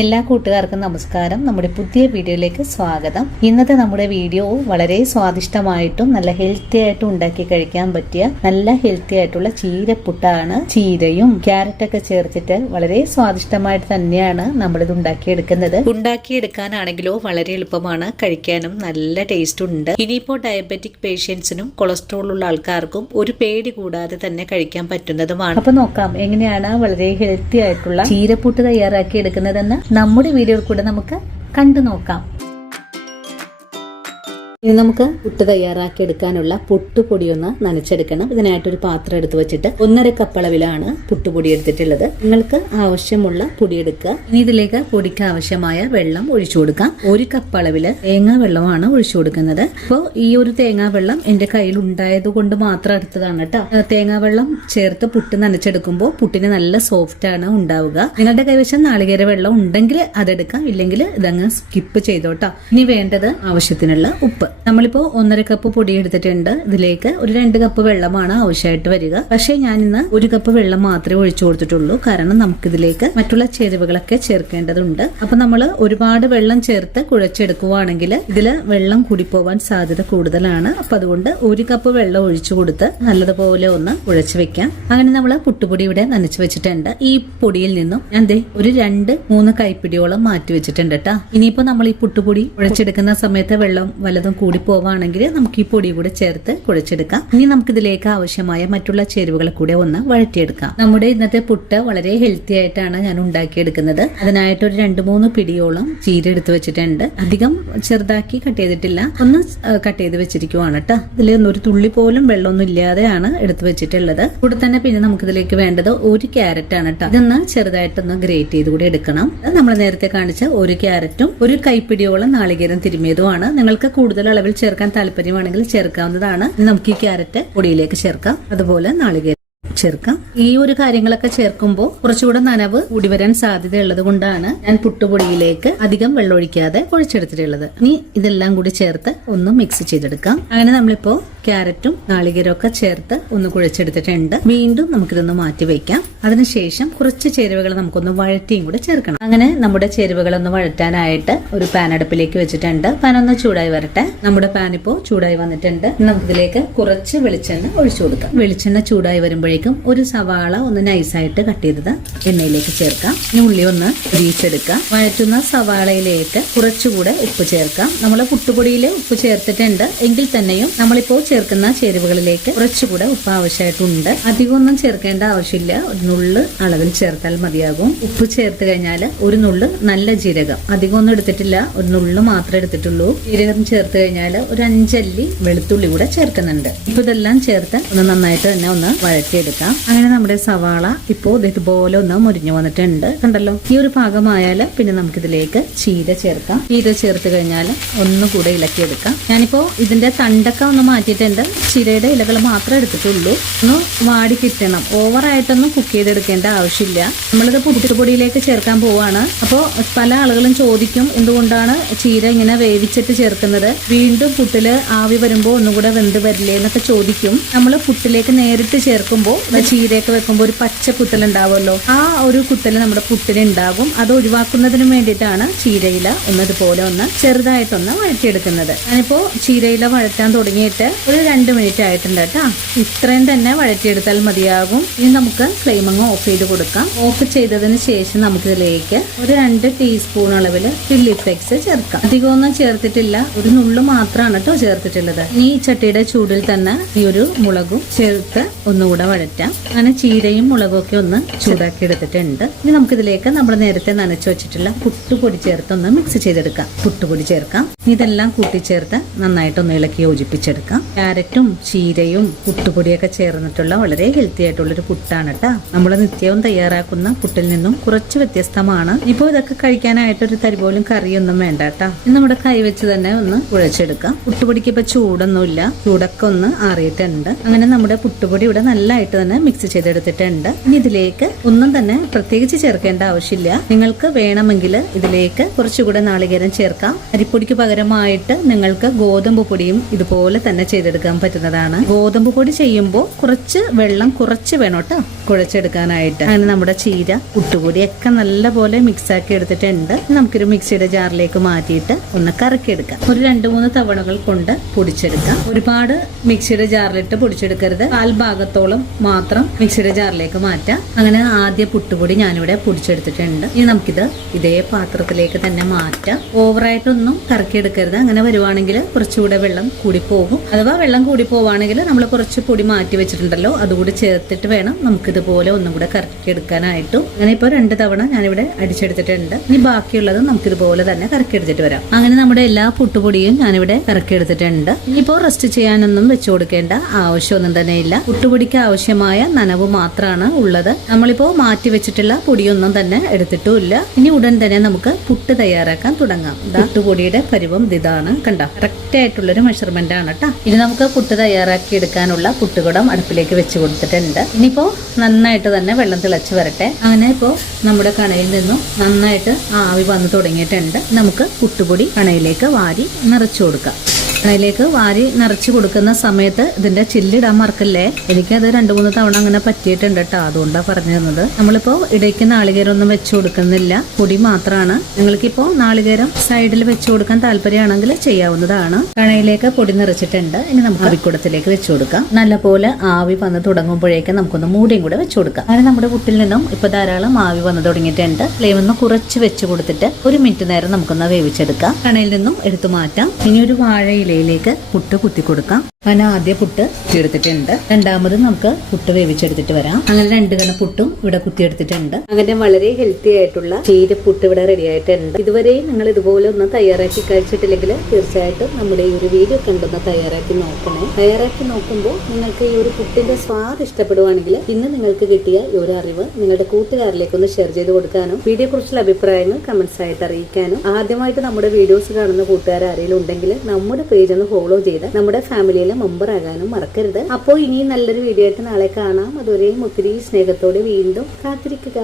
എല്ലാ കൂട്ടുകാർക്കും നമസ്കാരം. നമ്മുടെ പുതിയ വീഡിയോയിലേക്ക് സ്വാഗതം. ഇന്നത്തെ നമ്മുടെ വീഡിയോ വളരെ സ്വാദിഷ്ടമായിട്ടും നല്ല ഹെൽത്തി ആയിട്ടും ഉണ്ടാക്കി കഴിക്കാൻ പറ്റിയ നല്ല ഹെൽത്തി ആയിട്ടുള്ള ചീരപ്പുട്ടാണ്. ചീരയും ക്യാരറ്റൊക്കെ ചേർത്തിട്ട് വളരെ സ്വാദിഷ്ടമായിട്ട് തന്നെയാണ് നമ്മളിത് ഉണ്ടാക്കിയെടുക്കുന്നത്. ഉണ്ടാക്കിയെടുക്കാനാണെങ്കിലോ വളരെ എളുപ്പമാണ്, കഴിക്കാനും നല്ല ടേസ്റ്റ് ഉണ്ട്. ഇനിയിപ്പോൾ ഡയബറ്റിക് പേഷ്യൻസിനും കൊളസ്ട്രോൾ ഉള്ള ആൾക്കാർക്കും ഒരു പേടി കൂടാതെ തന്നെ കഴിക്കാൻ പറ്റുന്നതുമാണ്. അപ്പൊ നോക്കാം എങ്ങനെയാണ് വളരെ ഹെൽത്തി ആയിട്ടുള്ള ചീരപ്പുട്ട് തയ്യാറാക്കി എടുക്കുന്നതെന്ന് നമ്മുടെ വീഡിയോയിൽ കൂടെ നമുക്ക് കണ്ടു നോക്കാം. ഇനി നമുക്ക് പുട്ട് തയ്യാറാക്കി എടുക്കാനുള്ള പുട്ടുപൊടി ഒന്ന് നനച്ചെടുക്കണം. ഇതിനായിട്ടൊരു പാത്രം എടുത്ത് വെച്ചിട്ട് 1.5 കപ്പ് അളവിലാണ് പുട്ടുപൊടി എടുത്തിട്ടുള്ളത്. നിങ്ങൾക്ക് ആവശ്യമുള്ള പൊടി എടുക്കുക. ഇനി ഇതിലേക്ക് പൊടിക്ക് ആവശ്യമായ വെള്ളം ഒഴിച്ചു കൊടുക്കാം. 1 കപ്പ് അളവില് തേങ്ങാ വെള്ളമാണ് ഒഴിച്ചു കൊടുക്കുന്നത്. അപ്പോൾ ഈ ഒരു തേങ്ങാ വെള്ളം എന്റെ കയ്യിൽ ഉണ്ടായത് കൊണ്ട് മാത്രം എടുത്തതാണ് കേട്ടോ. തേങ്ങാ വെള്ളം ചേർത്ത് പുട്ട് നനച്ചെടുക്കുമ്പോൾ പുട്ടിന് നല്ല സോഫ്റ്റ് ആണ് ഉണ്ടാവുക. നിങ്ങളുടെ കൈവശം നാളികേര വെള്ളം ഉണ്ടെങ്കിൽ അതെടുക്കാം, ഇല്ലെങ്കിൽ ഇതങ്ങ് സ്കിപ്പ് ചെയ്തോട്ടോ. ഇനി വേണ്ടത് ആവശ്യത്തിനുള്ള ഉപ്പ്. നമ്മളിപ്പോ 1.5 കപ്പ് പൊടി എടുത്തിട്ടുണ്ട്. ഇതിലേക്ക് ഒരു 2 കപ്പ് വെള്ളമാണ് ആവശ്യമായിട്ട് വരിക. പക്ഷേ ഞാൻ ഇന്ന് 1 കപ്പ് വെള്ളം മാത്രമേ ഒഴിച്ചു കൊടുത്തിട്ടുള്ളൂ. കാരണം നമുക്കിതിലേക്ക് മറ്റുള്ള ചേരുവകളൊക്കെ ചേർക്കേണ്ടതുണ്ട്. അപ്പൊ നമ്മൾ ഒരുപാട് വെള്ളം ചേർത്ത് കുഴച്ചെടുക്കുവാണെങ്കിൽ ഇതില് വെള്ളം കൂടിപ്പോവാൻ സാധ്യത കൂടുതലാണ്. അപ്പൊ അതുകൊണ്ട് 1 കപ്പ് വെള്ളം ഒഴിച്ചു കൊടുത്ത് നല്ലതുപോലെ ഒന്ന് കുഴച്ച് വെക്കാം. അങ്ങനെ നമ്മൾ പുട്ടുപൊടി ഇവിടെ നനച്ചു വെച്ചിട്ടുണ്ട്. ഈ പൊടിയിൽ നിന്നും ഞാൻ ഒരു 2-3 കൈപ്പിടിയോളം മാറ്റി വെച്ചിട്ടുണ്ട് കേട്ടോ. ഇനിയിപ്പോ നമ്മൾ ഈ പുട്ടുപൊടി കുഴച്ചെടുക്കുന്ന സമയത്ത് വെള്ളം വല്ലതും കൂടി പോവാണെങ്കിൽ നമുക്ക് ഈ പൊടി കൂടെ ചേർത്ത് കുഴച്ചെടുക്കാം. ഇനി നമുക്ക് ഇതിലേക്ക് ആവശ്യമായ മറ്റുള്ള ചേരുവകൾ കൂടെ ഒന്ന് വഴറ്റിയെടുക്കാം. നമ്മുടെ ഇന്നത്തെ പുട്ട് വളരെ ഹെൽത്തി ആയിട്ടാണ് ഞാൻ ഉണ്ടാക്കിയെടുക്കുന്നത്. അതിനായിട്ട് ഒരു 2-3 പിടിയോളം ചീര എടുത്ത് വെച്ചിട്ടുണ്ട്. അധികം ചെറുതാക്കി കട്ട് ചെയ്തിട്ടില്ല, ഒന്ന് കട്ട് ചെയ്ത് വെച്ചിരിക്കുവാണ് കേട്ടോ. ഇതിൽ ഒരു തുള്ളി പോലും വെള്ളമൊന്നും ഇല്ലാതെയാണ് എടുത്ത് വെച്ചിട്ടുള്ളത്. കൂടെ തന്നെ പിന്നെ നമുക്ക് ഇതിലേക്ക് വേണ്ടത് 1 ക്യാരറ്റ് ആണ് കേട്ടോ. ഇതൊന്ന് ചെറുതായിട്ടൊന്ന് ഗ്രേറ്റ് ചെയ്ത് കൂടി എടുക്കണം. നമ്മൾ നേരത്തെ കാണിച്ച 1 ക്യാരറ്റും 1 കൈപ്പിടിയോളം നാളികേരം തിരുമിയതുമാണ്. നിങ്ങൾക്ക് കൂടുതൽ അളവിൽ ചേർക്കാൻ താല്പര്യമാണെങ്കിൽ ചേർക്കാവുന്നതാണ്. നമുക്ക് ഈ ക്യാരറ്റ് പൊടിയിലേക്ക് ചേർക്കാം. അതുപോലെ നാളികേരം ചേർക്കാം. ഈ ഒരു കാര്യങ്ങളൊക്കെ ചേർക്കുമ്പോൾ കുറച്ചുകൂടെ നനവ് കൂടി വരാൻ സാധ്യതയുള്ളത് കൊണ്ടാണ് ഞാൻ പുട്ടുപൊടിയിലേക്ക് അധികം വെള്ളം ഒഴിക്കാതെ കുഴച്ചെടുത്തിട്ടുള്ളത്. ഇനി ഇതെല്ലാം കൂടി ചേർത്ത് ഒന്ന് മിക്സ് ചെയ്തെടുക്കാം. അങ്ങനെ നമ്മളിപ്പോ ക്യാരറ്റും നാളികേരവും ഒക്കെ ചേർത്ത് ഒന്ന് കുഴച്ചെടുത്തിട്ടുണ്ട്. വീണ്ടും നമുക്കിതൊന്ന് മാറ്റി വെക്കാം. അതിനുശേഷം കുറച്ച് ചേരുവകൾ നമുക്കൊന്ന് വഴറ്റിയും കൂടെ ചേർക്കണം. അങ്ങനെ നമ്മുടെ ചേരുവകളൊന്ന് വഴറ്റാനായിട്ട് ഒരു പാൻ അടുപ്പിലേക്ക് വെച്ചിട്ടുണ്ട്. പാൻ ഒന്ന് ചൂടായി വരട്ടെ. നമ്മുടെ പാൻ ഇപ്പോൾ ചൂടായി വന്നിട്ടുണ്ട്. നമുക്കിതിലേക്ക് കുറച്ച് വെളിച്ചെണ്ണ ഒഴിച്ചു കൊടുക്കാം. വെളിച്ചെണ്ണ ചൂടായി വരുമ്പോഴേക്കും ഒരു സവാള ഒന്ന് നൈസായിട്ട് കട്ട് ചെയ്തത് എണ്ണയിലേക്ക് ചേർക്കാം. ഇനി ഉള്ളി ഒന്ന് വീച്ചെടുക്കാം. വഴറ്റുന്ന സവാളയിലേക്ക് കുറച്ചുകൂടെ ഉപ്പ് ചേർക്കാം. നമ്മൾ പുട്ടുപൊടിയിൽ ഉപ്പ് ചേർത്തിട്ടുണ്ട് എങ്കിൽ തന്നെയും നമ്മളിപ്പോൾ ചേർക്കുന്ന ചേരുവകളിലേക്ക് കുറച്ചുകൂടെ ഉപ്പ് ആവശ്യമായിട്ടുണ്ട്. അധികമൊന്നും ചേർക്കേണ്ട ആവശ്യമില്ല, ഒരു നുള്ള് അളവിൽ ചേർത്താൽ മതിയാകും. ഉപ്പ് ചേർത്ത് കഴിഞ്ഞാൽ ഒരു നുള്ള് നല്ല ജീരകം, അധികമൊന്നും എടുത്തിട്ടില്ല, ഒരു നുള്ള് മാത്രമേ എടുത്തിട്ടുള്ളൂ. ജീരകം ചേർത്ത് കഴിഞ്ഞാൽ ഒരു 5 അല്ലി വെളുത്തുള്ളി കൂടെ ചേർക്കുന്നുണ്ട്. ഇപ്പൊ ഇതെല്ലാം ചേർത്ത് ഒന്ന് നന്നായിട്ട് തന്നെ ഒന്ന് വഴറ്റിയെടുക്കാം. അങ്ങനെ നമ്മുടെ സവാള ഇപ്പോ ഇതുപോലെ ഒന്ന് മുരിഞ്ഞു വന്നിട്ടുണ്ട്. കണ്ടല്ലോ, ഈ ഒരു ഭാഗമായാൽ പിന്നെ നമുക്കിതിലേക്ക് ചീര ചേർക്കാം. ചീര ചേർത്ത് കഴിഞ്ഞാൽ ഒന്നുകൂടെ ഇളക്കിയെടുക്കാം. ഞാനിപ്പോ ഇതിന്റെ തണ്ടൊക്കെ ഒന്ന് മാറ്റിയിട്ടുണ്ട്. ചീരയുടെ ഇലകൾ മാത്രമേ എടുത്തിട്ടുള്ളൂ. ഒന്ന് വാടി കിട്ടണം. ഓവറായിട്ടൊന്നും കുക്ക് ചെയ്തെടുക്കേണ്ട ആവശ്യമില്ല. നമ്മളിത് പുട്ടുപൊടിയിലേക്ക് ചേർക്കാൻ പോവാണ്. അപ്പോൾ പല ആളുകളും ചോദിക്കും, എന്തുകൊണ്ടാണ് ചീര ഇങ്ങനെ വേവിച്ചിട്ട് ചേർക്കുന്നത്, വീണ്ടും പുട്ടില് ആവി വരുമ്പോൾ ഒന്നുകൂടെ വെന്ത് വരില്ലേ എന്നൊക്കെ ചോദിക്കും. നമ്മൾ പുട്ടിലേക്ക് നേരിട്ട് ചേർക്കുമ്പോൾ ചീരയൊക്കെ വെക്കുമ്പോൾ ഒരു പച്ച കുത്തലുണ്ടാവുമല്ലോ, ആ ഒരു കുത്തല് നമ്മുടെ പുട്ടിന് ഉണ്ടാകും. അത് ഒഴിവാക്കുന്നതിന് വേണ്ടിയിട്ടാണ് ചീരയില ഒന്നതുപോലെ ഒന്ന് ചെറുതായിട്ടൊന്ന് വഴറ്റിയെടുക്കുന്നത്. ഞാനിപ്പോ ചീരയില വഴറ്റാൻ തുടങ്ങിയിട്ട് ഒരു 2 മിനിറ്റ് ആയിട്ടുണ്ട് കേട്ടോ. ഇത്രയും തന്നെ വഴറ്റിയെടുത്താൽ മതിയാകും. ഇനി നമുക്ക് ഫ്ലെയിം അങ്ങ് ഓഫ് ചെയ്ത് കൊടുക്കാം. ഓഫ് ചെയ്തതിന് ശേഷം നമുക്കിതിലേക്ക് ഒരു 2 ടീസ്പൂൺ അളവിൽ ചില്ലി ഫ്ലേക്സ് ചേർക്കാം. അധികമൊന്നും ചേർത്തിട്ടില്ല, ഒരു നുള്ളു മാത്രമാണ് കേട്ടോ ചേർത്തിട്ടുള്ളത്. ഈ ചട്ടിയുടെ ചൂടിൽ തന്നെ ഈ ഒരു മുളകും ചേർത്ത് ഒന്നുകൂടെ വഴറ്റാം. അങ്ങനെ ചീരയും മുളകും ഒക്കെ ഒന്ന് ചൂടാക്കി എടുത്തിട്ടുണ്ട്. ഇനി നമുക്കിതിലേക്ക് നമ്മൾ നേരത്തെ നനച്ചു വെച്ചിട്ടുള്ള പുട്ടുപൊടി ചേർത്ത് ഒന്ന് മിക്സ് ചെയ്തെടുക്കാം. പുട്ടുപൊടി ചേർക്കാം. ഇതെല്ലാം കൂട്ടിച്ചേർത്ത് നന്നായിട്ടൊന്ന് ഇളക്കി യോജിപ്പിച്ചെടുക്കാം. ക്യാരറ്റും ചീരയും പുട്ടുപൊടിയൊക്കെ ചേർന്നിട്ടുള്ള വളരെ ഹെൽത്തി ആയിട്ടുള്ളൊരു പുട്ടാണ് കേട്ടോ. നമ്മൾ നിത്യവും തയ്യാറാക്കുന്ന പുട്ടിൽ നിന്നും കുറച്ച് വ്യത്യസ്തമാണ്. ഇപ്പോൾ ഇതൊക്കെ കഴിക്കാനായിട്ടൊരു തരി പോലും കറിയൊന്നും വേണ്ട കേട്ടോ. ഇനി നമ്മുടെ കൈ വെച്ച് തന്നെ ഒന്ന് കുഴച്ചെടുക്കാം. പുട്ടുപൊടിക്ക് ഇപ്പൊ ചൂടൊന്നുമില്ല, ചൂടൊക്കെ ഒന്ന് ആറിയിട്ടുണ്ട്. അങ്ങനെ നമ്മുടെ പുട്ടുപൊടി ഇവിടെ നല്ലതായിട്ട് തന്നെ മിക്സ് ചെയ്തെടുത്തിട്ടുണ്ട്. ഇനി ഇതിലേക്ക് ഒന്നും തന്നെ പ്രത്യേകിച്ച് ചേർക്കേണ്ട ആവശ്യമില്ല. നിങ്ങൾക്ക് വേണമെങ്കിൽ ഇതിലേക്ക് കുറച്ചുകൂടെ നാളികേരം ചേർക്കാം. അരിപ്പൊടിക്ക് പകരമായിട്ട് നിങ്ങൾക്ക് ഗോതമ്പ് പൊടിയും ഇതുപോലെ തന്നെ ചെയ്തെടുക്കാം. ചെയ്തെടുക്കാൻ പറ്റുന്നതാണ്. ഗോതമ്പ് പൊടി ചെയ്യുമ്പോൾ കുറച്ച് വെള്ളം കുറച്ച് വേണം കേട്ടോ കുഴച്ചെടുക്കാനായിട്ട്. അങ്ങനെ നമ്മുടെ ചീര പുട്ടുപൊടിയൊക്കെ നല്ലപോലെ മിക്സ് ആക്കി എടുത്തിട്ടുണ്ട്. നമുക്കൊരു മിക്സിയുടെ ജാറിലേക്ക് മാറ്റിയിട്ട് ഒന്ന് കറക്കിയെടുക്കാം. ഒരു 2-3 തവണകൾ കൊണ്ട് പൊടിച്ചെടുക്കാം. ഒരുപാട് മിക്സിയുടെ ജാറിലിട്ട് പൊടിച്ചെടുക്കരുത്. 1/4 ഭാഗത്തോളം മാത്രം മിക്സിയുടെ ജാറിലേക്ക് മാറ്റാം. അങ്ങനെ ആദ്യ പുട്ടുപൊടി ഞാനിവിടെ പൊടിച്ചെടുത്തിട്ടുണ്ട്. ഇനി നമുക്കിത് ഇതേ പാത്രത്തിലേക്ക് തന്നെ മാറ്റാം. ഓവറായിട്ടൊന്നും കറക്കിയെടുക്കരുത്. അങ്ങനെ വരുവാണെങ്കിൽ കുറച്ചുകൂടെ വെള്ളം കൂടി പോകും. അഥവാ വെള്ളം കൂടി പോവാണെങ്കിൽ നമ്മൾ കുറച്ച് പൊടി മാറ്റി വെച്ചിട്ടുണ്ടല്ലോ, അതുകൂടി ചേർത്തിട്ട് വേണം നമുക്കിതുപോലെ ഒന്നും കൂടെ കറക്കിയെടുക്കാനായിട്ടും. അങ്ങനെ ഇപ്പോൾ 2 തവണ ഞാനിവിടെ അടിച്ചെടുത്തിട്ടുണ്ട്. ഇനി ബാക്കിയുള്ളത് നമുക്കിതുപോലെ തന്നെ കറക്കിയെടുത്തിട്ട് വരാം. അങ്ങനെ നമ്മുടെ എല്ലാ പുട്ടുപൊടിയും ഞാനിവിടെ കറക്കിയെടുത്തിട്ടുണ്ട്. ഇനിയിപ്പോൾ റെസ്റ്റ് ചെയ്യാനൊന്നും വെച്ചു കൊടുക്കേണ്ട ആവശ്യമൊന്നും തന്നെ ഇല്ല. പുട്ടുപൊടിക്ക് ആവശ്യമായ നനവ് മാത്രമാണ് ഉള്ളത്. നമ്മളിപ്പോ മാറ്റി വെച്ചിട്ടുള്ള പൊടിയൊന്നും തന്നെ എടുത്തിട്ടുമില്ല. ഇനി ഉടൻ തന്നെ നമുക്ക് പുട്ട് തയ്യാറാക്കാൻ തുടങ്ങാം. പുട്ടുപൊടിയുടെ പരുവം ഇതാണ്, കണ്ടോ? കറക്റ്റ് ആയിട്ടുള്ളൊരു മെഷർമെന്റ് ആണ് കേട്ടോ. ഇനി നമുക്ക് പുട്ട് തയ്യാറാക്കി എടുക്കാനുള്ള പുട്ടുകുടം അടുപ്പിലേക്ക് വെച്ച് കൊടുത്തിട്ടുണ്ട്. ഇനിയിപ്പോ നന്നായിട്ട് തന്നെ വെള്ളം തിളച്ച് വരട്ടെ. അങ്ങനെ ഇപ്പോ നമ്മുടെ കണയിൽ നിന്നും നന്നായിട്ട് ആവി വന്ന് തുടങ്ങിയിട്ടുണ്ട്. നമുക്ക് പുട്ടുപൊടി കണയിലേക്ക് വാരി നിറച്ചു കൊടുക്കാം. കണയിലേക്ക് വാരി നിറച്ചു കൊടുക്കുന്ന സമയത്ത് ഇതിന്റെ ചില്ലിടാൻ മറക്കല്ലേ. എനിക്കത് 2-3 തവണ അങ്ങനെ പറ്റിയിട്ടുണ്ട് കേട്ടോ, അതുകൊണ്ടാണ് പറഞ്ഞു തന്നത്. നമ്മളിപ്പോ ഇടയ്ക്ക് നാളികേരം ഒന്നും വെച്ചു കൊടുക്കുന്നില്ല, പൊടി മാത്രമാണ്. നിങ്ങൾക്കിപ്പോ നാളികേരം സൈഡിൽ വെച്ചു കൊടുക്കാൻ താല്പര്യമാണെങ്കിൽ ചെയ്യാവുന്നതാണ്. കണയിലേക്ക് പൊടി നിറച്ചിട്ടുണ്ട്. ഇനി നമുക്ക് അവിക്കുടത്തിലേക്ക് വെച്ചു കൊടുക്കാം. നല്ലപോലെ ആവി വന്ന് തുടങ്ങുമ്പോഴേക്കും നമുക്കൊന്ന് മൂടിയും കൂടെ വെച്ചു കൊടുക്കാം. അങ്ങനെ നമ്മുടെ പുട്ടിൽ നിന്നും ഇപ്പൊ ധാരാളം ആവി വന്ന് തുടങ്ങിയിട്ടുണ്ട്. ഫ്ലെയിം ഒന്ന് കുറച്ച് വെച്ച് കൊടുത്തിട്ട് 1 മിനിറ്റ് നേരം നമുക്കൊന്ന് വേവിച്ചെടുക്കാം. കണയിൽ നിന്നും എടുത്തു മാറ്റാം. ഇനി ഒരു വാഴയിലയിലേക്ക് പുട്ട് കുത്തി കൊടുക്കാം. അങ്ങനെ ആദ്യ പുട്ട് കുത്തിയെടുത്തിട്ടുണ്ട്. രണ്ടാമത് നമുക്ക് പുട്ട് വേവിച്ചെടുത്തിട്ട് വരാം. അങ്ങനെ 2 കണ പുട്ടും ഇവിടെ കുത്തിയെടുത്തിട്ടുണ്ട്. അങ്ങനെ വളരെ ഹെൽത്തി ആയിട്ടുള്ള ചീരപ്പുട്ട് ഇവിടെ റെഡി ആയിട്ടുണ്ട്. ഇതുവരെയും നിങ്ങൾ ഇതുപോലെ ഒന്ന് തയ്യാറാക്കി കഴിച്ചിട്ടില്ലെങ്കിൽ തീർച്ചയായിട്ടും നമ്മുടെ ഈ ഒരു വീഡിയോ കണ്ടൊന്ന് തയ്യാറാക്കി നോക്കണേ. തയ്യാറാക്കി നോക്കുമ്പോൾ നിങ്ങൾക്ക് ഈ ഒരു പുട്ടിന്റെ സ്വാദ് ഇഷ്ടപ്പെടുവാണെങ്കിൽ ഇന്ന് നിങ്ങൾക്ക് കിട്ടിയ ഈ ഒരു അറിവ് നിങ്ങളുടെ കൂട്ടുകാരിലേക്ക് ഒന്ന് ഷെയർ ചെയ്ത് കൊടുക്കാനും വീഡിയോ കുറിച്ചുള്ള അഭിപ്രായങ്ങൾ കമന്റ്സ് ആയിട്ട് അറിയിക്കാനും, ആദ്യമായിട്ട് നമ്മുടെ വീഡിയോസ് കാണുന്ന കൂട്ടുകാർ ആരെങ്കിലും ഉണ്ടെങ്കിൽ നമ്മുടെ പേജ് ഒന്ന് ഫോളോ ചെയ്ത് നമ്മുടെ ഫാമിലിയിലെ മെമ്പർ ആകാനും മറക്കരുത്. അപ്പോൾ ഇനിയും നല്ലൊരു വീഡിയോ ആയിട്ട് നാളെ കാണാം. അതുവരെയും ഒത്തിരി സ്നേഹത്തോടെ വീണ്ടും കാത്തിരിക്കുക.